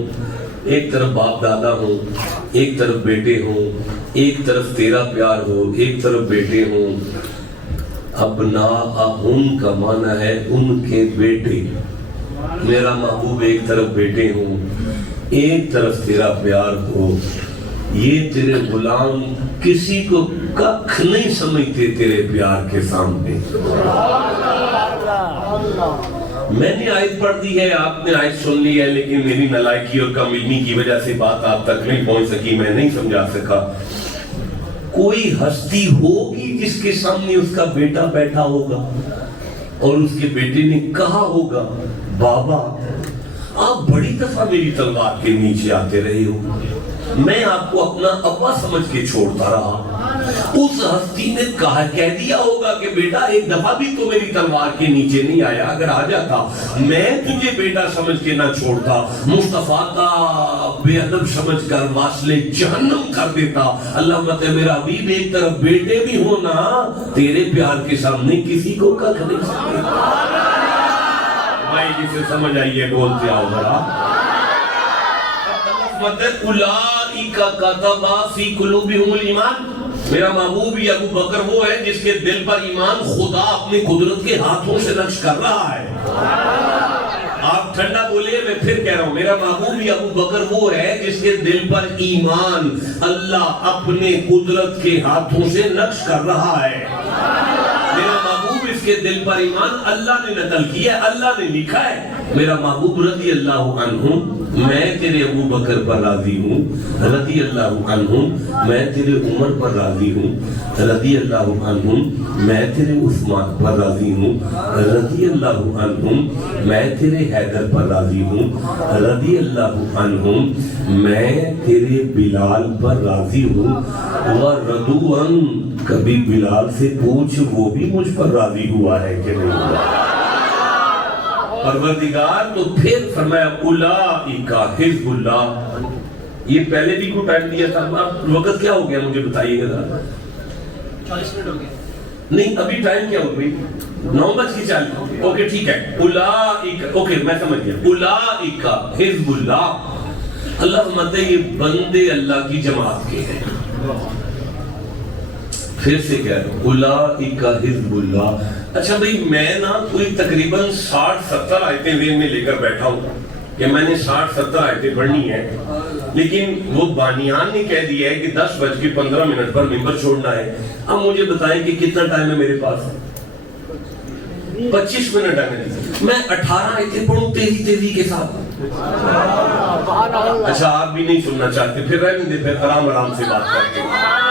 ایک طرف باپ دادا ہوں ایک طرف بیٹے ہوں ایک طرف تیرا پیار ہو ایک طرف بیٹے ہوں. ابناءہم کا معنی ہے ان کے بیٹے. میرا محبوب ایک طرف بیٹے ہوں ایک طرف تیرا پیار ہو. یہ تیرے غلام کسی کو ککھ نہیں سمجھتے تیرے پیار کے سامنے. میں نے آیت پڑھ دی ہے آپ نے آیت سن لی ہے لیکن میری نالائکی اور کم علمی کی وجہ سے بات آپ تک نہیں پہنچ سکی میں نہیں سمجھا سکا. کوئی ہستی ہوگی جس کے سامنے اس کا بیٹا بیٹھا ہوگا اور اس کے بیٹے نے کہا ہوگا بابا آپ بڑی دفعہ میری تلوار کے نیچے آتے رہے ہو میں آپ کو اپنا ابا سمجھ کے چھوڑتا رہا. اس ہستی نے کہہ دیا ہوگا کہ بیٹا ایک دفعہ بھی تو میری تلوار کے نیچے نہیں آیا اگر آ جاتا میں تجھے بیٹا سمجھ کے نہ چھوڑتا مصطفیٰ کا بے ادب سمجھ کر واصل جہنم کر دیتا. اللہ مت میرا حبیب ایک طرف بیٹے بھی ہونا تیرے پیار کے سامنے کسی کو ککھ نہیں سکتے. بھائی جسے سمجھ آئیے بولتے آؤ ذرا. اولئک کتب فی قلوبہم الایمان. میرا محبوب ابو بکر وہ ہے جس کے دل پر ایمان خدا اپنی قدرت کے ہاتھوں سے نقش کر رہا ہے. آپ ٹھنڈا بولے میں پھر کہہ رہا ہوں میرا محبوب ابو بکر وہ ہے جس کے دل پر ایمان اللہ اپنے قدرت کے ہاتھوں سے نقش کر رہا ہے. میرا محبوب اس کے دل پر ایمان اللہ نے نقل کیا ہے اللہ نے لکھا ہے. میرا محبوب رضی اللہ عنہ میں تیرے ابو بکر پر راضی ہوں رضی اللہ عنہ میں تیرے عمر پر راضی ہوں رضی اللہ عنہ میں تیرے عثمان پر راضی ہوں رضی اللہ عنہ میں تیرے حیدر پر راضی ہوں رضی اللہ عنہ میں تیرے بلال پر راضی ہوں. وَرَضُوًا کبھی بلال سے پوچھ وہ بھی مجھ پر راضی ہوا ہے کہ نہیں ہوا. پروردگار تو پھر فرمایا اولئک حزب اللہ. یہ پہلے بھی کوئی ٹائم دیا تھا اب وقت کیا ہو گیا مجھے بتائیے گا. 40 منٹ ہو گیا نہیں ابھی ٹائم کیا ہو گئی 9:40. اوکے ٹھیک ہے اولئک اوکے میں سمجھ گیا اولئک حزب اللہ. اللہ فرماتے ہیں یہ بندے اللہ کی جماعت کے ہیں. پھر سے کہہ رہا ہوں اولئک حزب اللہ. اچھا بھئی میں نا کوئی تقریباً 60-70 آیتیں ذہن میں لے کر بیٹھا ہوں کہ میں نے 60-70 آیتیں پڑھنی ہیں، لیکن وہ بانیان نے کہہ دیا ہے کہ 10:15 پر ممبر چھوڑنا ہے. اب مجھے بتائیں کہ کتنا ٹائم ہے میرے پاس؟ 25 منٹ ہے. میں 18 آیتیں پڑھوں تیزی کے ساتھ. اچھا آپ بھی نہیں سننا چاہتے، پھر رہنے دے، پھر آرام سے بات کرتے ہیں.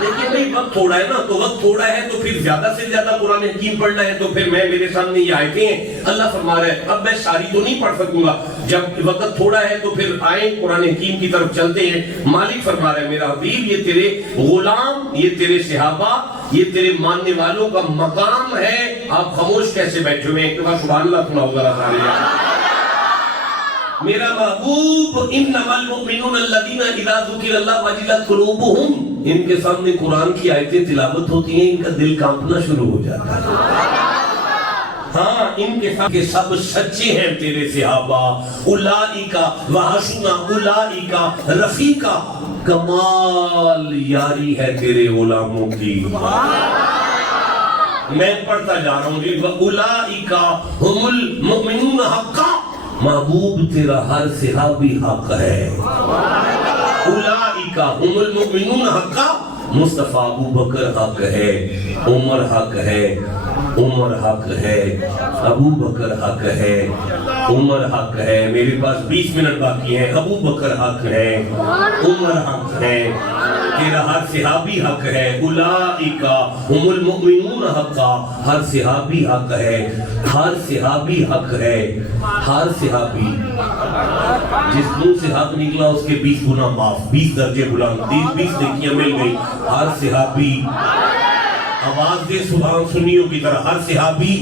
لیکن نہیں وقت تھوڑا ہے نا، تو وقت تھوڑا ہے تو پھر زیادہ سے زیادہ قرآن حکیم پڑھنا ہے. تو پھر میں میرے سامنے یہ آیتیں ہیں، اللہ فرما رہا ہے اب میں ساری تو نہیں پڑھ سکوں گا. جب وقت تھوڑا ہے تو پھر آئیں قرآن حکیم کی طرف چلتے ہیں. مالک فرما رہا ہے میرا حبیب یہ تیرے غلام، یہ تیرے صحابہ، یہ تیرے ماننے والوں کا مقام ہے. آپ خاموش کیسے بیٹھے ہوئے ہیں؟ ایک دفعہ سبحان اللہ سناؤ ذرا سارے. میرا محبوب انما المؤمنون الذین اذا ذکر اللہ وجلت قلوبہم، ان کے سامنے قرآن کی آیتیں تلاوت ہوتی ہیں ان کا دل کانپنا شروع ہو جاتا ہے. ہاں ان کے ساتھ سب سچے ہیں تیرے صحابہ. اولئک وحسن اولئک رفیقا، کمال یاری ہے تیرے غلاموں کی. میں پڑھتا جا رہا ہوں جی. اولئک هم المؤمنون حقا، محبوب تیرا ہر صحابی حق ہے. اولئک هم المؤمنون حقا، مصطفیٰ ابو بکر حق ہے، عمر حق ہے، عمر حق ہے، ابو بکر حق ہے، عمر حق ہے. میرے پاس 20 منٹ باقی ہیں. ابو بکر حق ہے، عمر حق ہے، تیرا ہر صحابی حق ہے. اولئک هم المؤمنون حقا، ہر صحابی حق ہے، ہر صحابی حق ہے. ہر صحابی جس منہ سے حق نکلا اس کے 20 گنا معاف، 20 درجے بلند، 20 نیکیاں مل گئی. ہر صحابی آواز دے سبحان سنیوں کی طرح. ہر صحابی.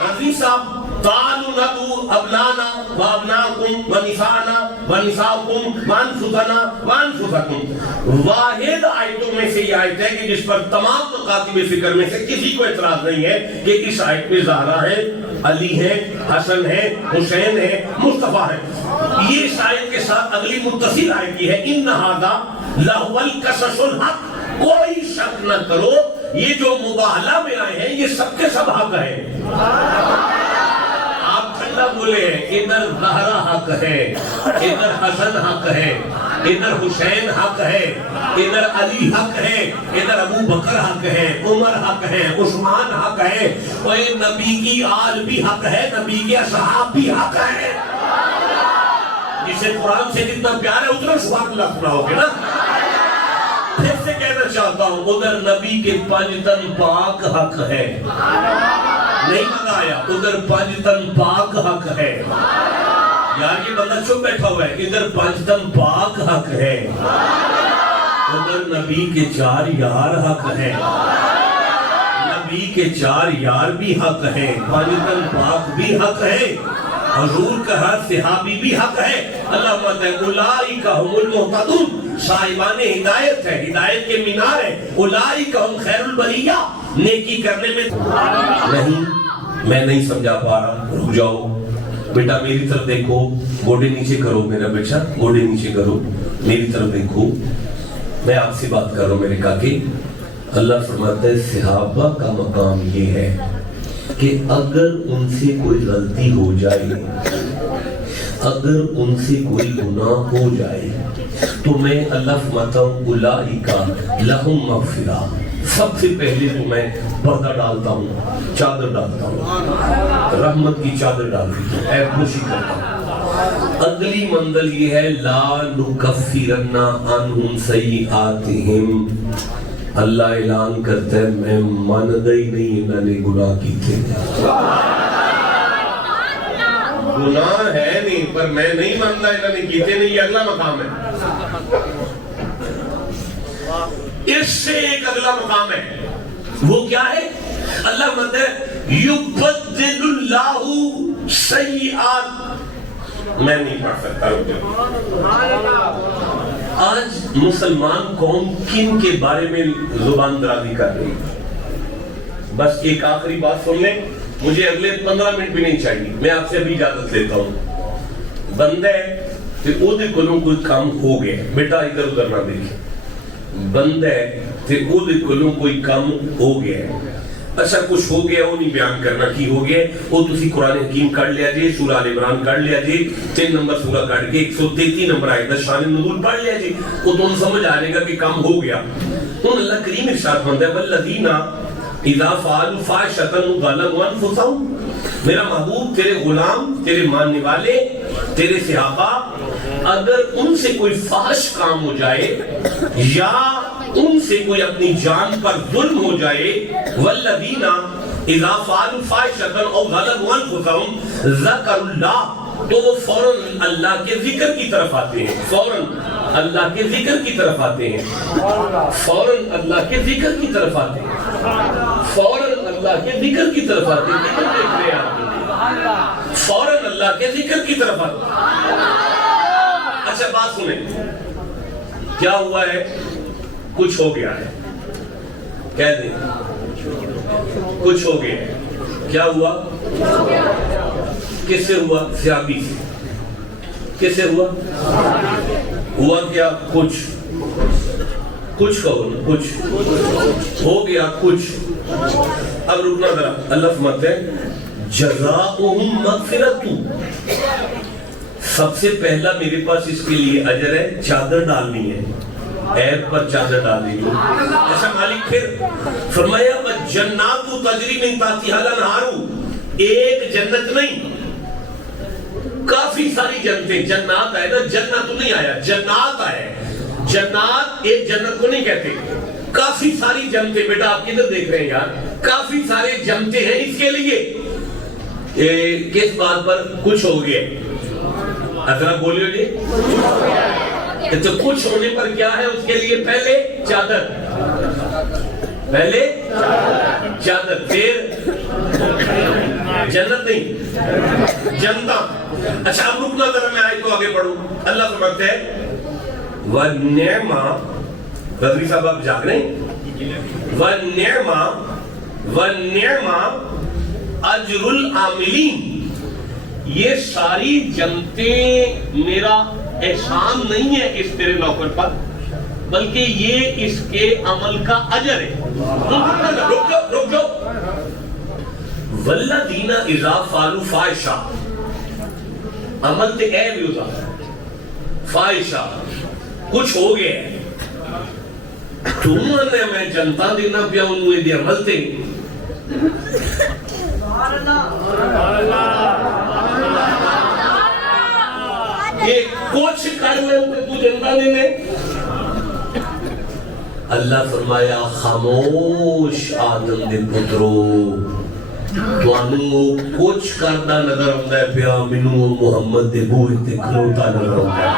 رضی صاحب تعالوا ندعو ابنانا وابناکم ونسانا ونساکم وانفسنا وانفسکم. واحد آیتوں میں سے یہ آیت ہے کہ جس پر تمام مکاتب فکر میں سے کسی کو اعتراض نہیں ہے کہ اس آیت میں زہرا ہے، علی ہے، حسن ہے، حسین ہے، مصطفیٰ ہے. یہ اس آیت کے ساتھ اگلی متصل آیت کی ہے ان ھذا لہو القصص الحق. کوئی شک نہ کرو یہ جو مباہلہ میں آئے ہیں یہ سب کے سب حق ہے. آپ ٹھنڈا بولے ہیں ادھر زہرا حق ہے، ادھر حسن حق ہے، ادھر حسین حق ہے، ادھر علی حق ہے، ادھر ابو بکر حق ہے، عمر حق ہے، عثمان حق ہے، اور نبی کی آل بھی حق ہے، نبی کے اصحاب بھی حق ہے. جسے قرآن سے جتنا پیار ہے اتنا سبحان اللہ سناؤ گے نا. پھر سے کہنا چاہتا ہوں ادھر نبی کے 5 تن پاک حق ہے. نہیں منگایا ادھر 5 تن پاک حق ہے. یار یہ بندہ چپ بیٹھا ہوا ہے. ادھر 5 تن پاک حق ہے، ادھر نبی کے 4 یار حق ہے. نبی کے 4 یار بھی حق ہیں، 5 تن پاک بھی حق ہے، حضور کا ہر صحابی بھی حق ہے. اللہ مت ہے اولئک هم المهتدون، صاحبان ہدایت ہے، ہدایت کے مینار ہے. اولئک هم خیر البریہ. نیکی کرنے میں نہیں، میں نہیں سمجھا پا رہا. رک جاؤ بیٹا، میری طرف دیکھو، گوڑے نیچے کرو میرا بیٹا، گوڑے نیچے کرو، میری طرف دیکھو. میں آپ سے بات کر رہا ہوں میرے کاکے. اللہ فرماتا ہے صحابہ کا مقام یہ ہے کہ اگر ان سے کوئی غلطی ہو جائے، اگر ان سے کوئی گناہ ہو جائے تو میں اللہ فرماتا ہوں اولئک لہم مغفرہ. سب سے پہلے تو میں پردہ ڈالتا ہوں، چادر ڈالتا ہوں، رحمت کی چادر ڈالتا ہوں، عیب پوشی کرتا ہوں. اگلی منزل یہ ہے لا نکفرن عنہم سیئاتہم. اللہ اعلان کرتا ہے میں مانتا ہی نہیں انہوں نے گناہ کی تھے. گناہ ہے نہیں پر میں نہیں مانتا انہوں نے کیتے نہیں. یہ اگلا مقام ہے. اس سے ایک اگلا مقام ہے، وہ کیا ہے؟ اللہ مانتا ہے یبدل اللہ سیئات. میں نہیں پڑھ سکتا. آج مسلمان قوم کن کے بارے میں زبان درازی کر رہی ہے؟ بس ایک آخری بات سن لیں، مجھے اگلے 15 منٹ بھی نہیں چاہیے. میں آپ سے ابھی اجازت لیتا ہوں. بندہ ہے کہ وہ دے کلوں کوئی کام ہو گیا، بیٹا ادھر ادھر نہ دیکھیں. بندہ ہے تے او دے کولوں کوئی کام ہو گیا ہے. اچھا کچھ ہو گیا وہ نہیں بیان کرنا کی ہو گیا وہ تسی قرآن حکیم کر لیا جی, سورہ آل عمران کر لیا جی, 3 نمبر سورہ کٹ کے 133 نمبر آئے دا شان نزول پڑھ لیا جی, وہ تو سمجھ آ جائے گا کہ کام ہو گیا. ہن اللہ کریم ارشاد فرماتا ہے والذین اذا فعلوا فاحشۃ ظلموا انفسهم, میرا محبوب تیرے غلام, تیرے ماننے والے, تیرے صحابہ اگر ان سے کوئی فحش کام ہو جائے یا ان سے کوئی اپنی جان پر ظلم ہو جائے, والذین اذا فعلوا فاحشۃ او ظلموا انفسهم ذکروا اللہ, تو وہ فوراً اللہ کے ذکر کی طرف آتے ہیں, فوراً اللہ کے ذکر کی طرف آتے ہیں, فوراً اللہ کے ذکر کی طرف آتے ہیں, فوراً اللہ کے ذکر کی طرف آتے ہیں. ذکر دیکھ رہے ہیں آپ, فوراً اللہ کے ذکر کی طرف آتے ہیں. اچھا بات سنیں, کیا ہوا ہے؟ کچھ ہو گیا ہے, کہہ دیں کچھ ہو گیا ہے. کیا ہوا؟ کس سے ہوا؟ صحابی سے. کس سے ہوا؟ ہوا کیا؟ کچھ کہو نا, کچھ ہو گیا کچھ. اب رکنا ذرا, اللہ فرماتے ہیں جزاؤہم مغفرۃ, سب سے پہلا میرے پاس اس کے لیے اجر ہے, چادر ڈالنی ہے, عیب پر چادر ڈالنی ہے. ایسا مالک پھر فرمایا جنات تجری من تحتہا الانہار, ایک جنت نہیں کافی ساری جنتیں. جنات آئے نا, جنت نہیں آیا, جنات آئے. جنات ایک جنت کو نہیں کہتے, کافی ساری جنتیں. بیٹا آپ کدھر دیکھ رہے ہیں یار, کافی سارے جنتیں ہیں اس کے لیے. کس بات پر؟ کچھ ہو گیا. ذرا بولیو جی, تو کچھ ہونے پر کیا ہے اس کے لیے؟ پہلے چادر, پہلے چادر, پھر جنت نہیں جنتا. اچھا اب رکنا ذرا, میں آیت کو آگے پڑھوں. اللہ فرماتا ہے وَالنِّعْمَ, رضوی صاحب آپ جاگ رہے ہیں, وَالنِّعْمَ اجر العاملین, یہ ساری جنتیں میرا احسان نہیں ہے اس تیرے نوکر پر, بلکہ یہ اس کے عمل کا اجر ہے. رک جاؤ. والذین اذا فعلوا فاحشہ, عمل تے اے بھی ہوتا, فاحشہ کچھ ہو گیا ہے, تمہوں نے میں جنتا دینا پیا انہوں نے عمل تے. یہ کچھ کر لیں تو جنتا دینے. اللہ فرمایا خاموش آدم دے پترو, تانوں کچھ کردا نظر آندا ہے پیا, مینوں محمد دے بوئے تے کھلوتا نظر آندا ہے.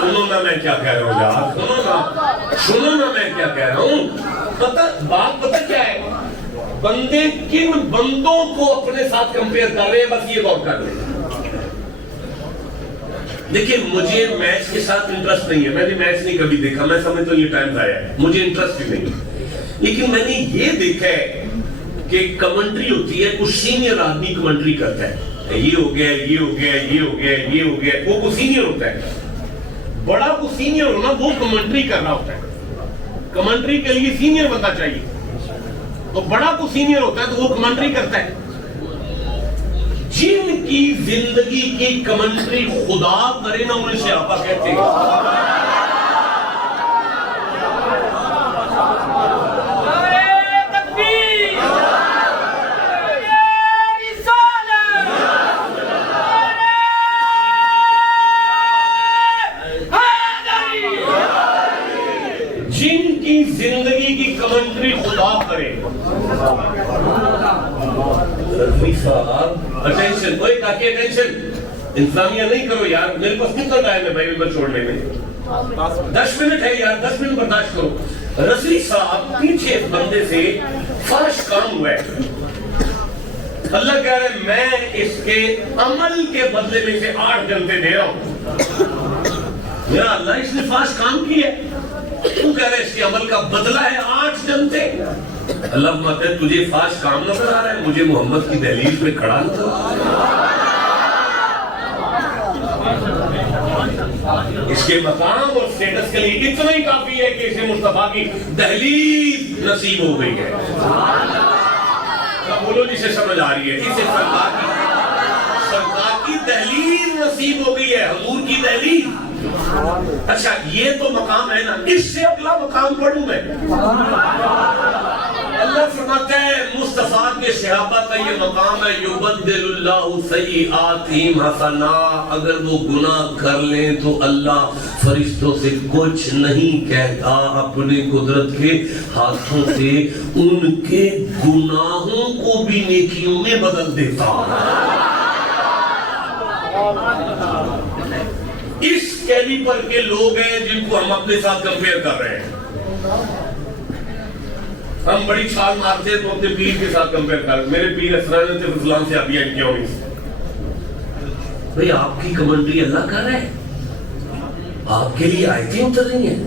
سنو نا میں کیا کہہ رہا ہوں یار, سنو نا میں کیا کہہ رہا ہوں. بات پتہ کیا ہے, بندے کن بندوں کو اپنے ساتھ کمپیئر کر رہے ہیں, بس یہ غور کر رہے ہیں. دیکھیں مجھے میچ کے ساتھ انٹرسٹ نہیں ہے, میں نے میچ نہیں کبھی دیکھا, میں سمجھتا ہوں یہ ٹائم ضائع ہے, مجھے انٹرسٹ بھی نہیں. لیکن میں نے یہ دیکھا ہے کہ کمنٹری ہوتی ہے, کچھ سینئر آدمی کمنٹری کرتا ہے, یہ ہو گیا, یہ ہو گیا, یہ ہو گیا, یہ ہو گیا. وہ کو سینئر ہوتا ہے, بڑا کو سینئر ہونا, وہ کمنٹری کر رہا ہوتا ہے. کمنٹری کے لیے سینئر بندہ چاہیے, تو بڑا کو سینئر ہوتا ہے تو وہ کمنٹری کرتا ہے. جن کی زندگی کی کمنٹری خدا کرے نا, انہیں صحابہ کہتے ہیں. جن کی زندگی کی کمنٹری خدا کرے. رضوی صاحب اٹینشن, کوئی تاکہ اٹینشن, انتظامیہ نہیں کرو یار, میرے پاس کتنا ٹائم ہے بائبل چھوڑنے میں, 10 منٹ ہے یار, 10 منٹ برداشت کرو. رضوی صاحب پیچھے بندے سے فحش کام ہوا ہے, اللہ کہہ رہے ہیں میں اس کے عمل کے بدلے میں سے 8 جنتے دے رہا ہوں. میرا اللہ اس نے فحش کام کی ہے, تو کہہ رہے اس کے عمل کا بدلہ ہے 8 جنتے. اللہ فرماتے ہیں تجھے فحش کام نظر آ رہا ہے, مجھے محمد کی دہلیز میں کھڑا نظر آ رہا ہے. اس کے مقام اور سٹیٹس کے لیے اتنا ہی کافی ہے کہ اسے مصطفیٰ کی دہلیز نصیب ہو گئی ہے. بولو جسے سمجھ آ رہی ہے, اسے سرکار کی دہلیز نصیب ہو گئی ہے, حضور کی دہلیز. اچھا یہ تو مقام ہے نا, اس سے اگلا مقام پڑھوں میں. اللہ فرماتا ہے مصطفیٰ کے صحابہ کا یہ مقام ہے, یبدل اللہ سیئاتہم حسنات. اگر وہ گناہ کر لیں تو اللہ فرشتوں سے کچھ نہیں کہتا, اپنی قدرت کے ہاتھوں سے ان کے گناہوں کو بھی نیکیوں میں بدل دیتا. اس کیلیبر کے لوگ ہیں جن کو ہم اپنے ساتھ کمپیئر کر رہے ہیں. ہم بڑی چھال مارتے ہیں تو اپنے پیر کے ساتھ کمپیئر کر رہے ہیں. میرے پیر اسرائیل نے فلان سے ابھی آئی کیوں نہیں. بھئی آپ کی کمنٹری اللہ کر رہے ہیں, آپ کے لیے آیتیں اتر رہی ہیں,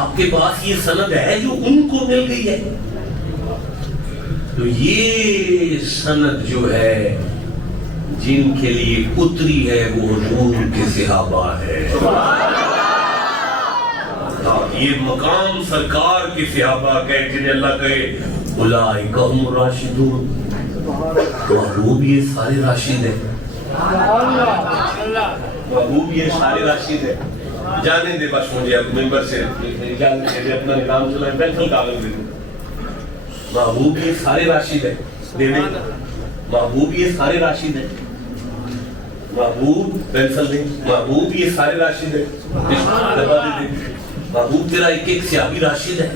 آپ کے پاس یہ سند ہے جو ان کو مل گئی ہے. تو یہ سند جو ہے جن کے لیے اتری ہے وہ حضور کے صحابہ ہے. یہ مقام سرکار کے صحابہ کا, جنہیں اللہ کہے اولئک هم الراشدون. محبوب یہ سارے راشد ہیں, محبوب یہ سارے راشد ہیں. جانے دے بس مجھے اب ممبر سے اجازت دے, اپنا نظام چلائیں, بیٹھل کاغذ دے دیں. محبوب یہ سارے راشد ہیں, دے دیں. محبوب یہ سارے راشد ہیں, محبوب پینسل دیں. محبوب یہ سارے راشد ہیں, ڈبہ دے دیں. محبوب تیرا ایک ایک صحابی راشد ہے.